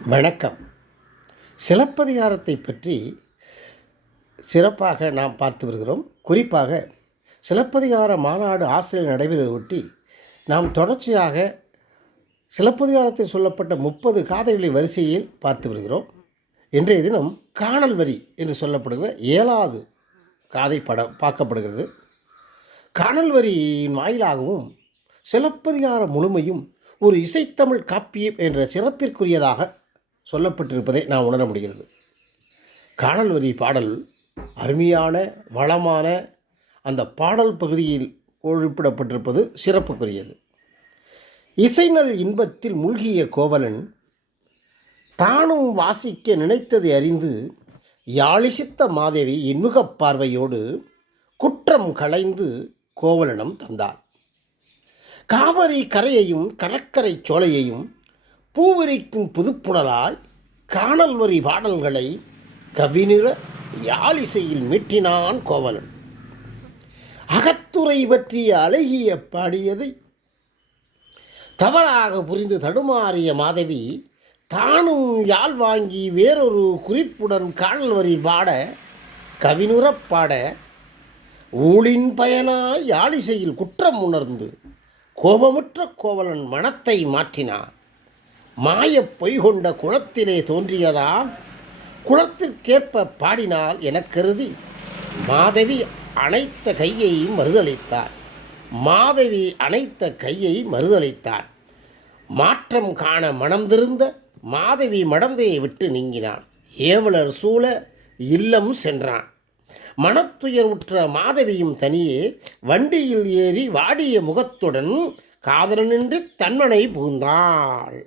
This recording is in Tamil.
வணக்கம். சிலப்பதிகாரத்தை பற்றி சிறப்பாக நாம் பார்த்து வருகிறோம். குறிப்பாக சிலப்பதிகார மாநாடு ஆசிரியர் நடைபெறுவதை ஒட்டி நாம் தொடர்ச்சியாக சிலப்பதிகாரத்தில் சொல்லப்பட்ட 30 காதைகளை வரிசையில் பார்த்து வருகிறோம். இன்றைய தினம் காணல் வரி என்று சொல்லப்படுகிற 7வது காதை பார்க்கப்படுகிறது. காணல் வரியின் வாயிலாகவும் சிலப்பதிகார முழுமையும் ஒரு இசைத்தமிழ் காப்பியம் என்ற சிறப்பிற்குரியதாக சொல்லப்பட்டிருப்பதை நாம் உணர முடிகிறது. காணல் வரி பாடல் அருமையான வளமான அந்த பாடல் பகுதியில் குறிப்பிடப்பட்டிருப்பது சிறப்புக்குரியது. இசைநல் இன்பத்தில் மூழ்கிய கோவலன் தானும் வாசிக்க நினைத்ததை அறிந்து யாழிசித்த மாதேவி இன்முகப் பார்வையோடு குற்றம் களைந்து கோவலனிடம் தந்தார். காவிரி கரையையும் கடற்கரை சோலையையும் பூவிரிக்கும் புதுப்புணராய் காணல் வரி பாடல்களை கவிநிற யாழிசையில் மீட்டினான் கோவலன். அகத்துறை பற்றிய அழகிய பாடியதை தவறாக புரிந்து தடுமாறிய மாதவி தானும் யாழ் வாங்கி வேறொரு குறிப்புடன் காணல் வரி பாட கவினுறப் பாட ஊழின் பயனாய் யாழிசையில் குற்றம் உணர்ந்து கோபமுற்ற கோவலன் மனத்தை மாற்றினான். மாயப் பொய் கொண்ட குளத்திலே தோன்றியதால் குளத்திற்கேற்ப பாடினால் எனக் கருதி மாதவி அணைத்த கையை மறுதளித்தார். மாற்றம் காண மனம் திருந்த மாதவி மடந்தையை விட்டு நீங்கினான். ஏவலர் சூழ இல்லம் சென்றான். மனத்துயர்வுற்ற மாதவியும் தனியே வண்டியில் ஏறி வாடிய முகத்துடன் காதலனின்றி தன்மனை புகுந்தாள்.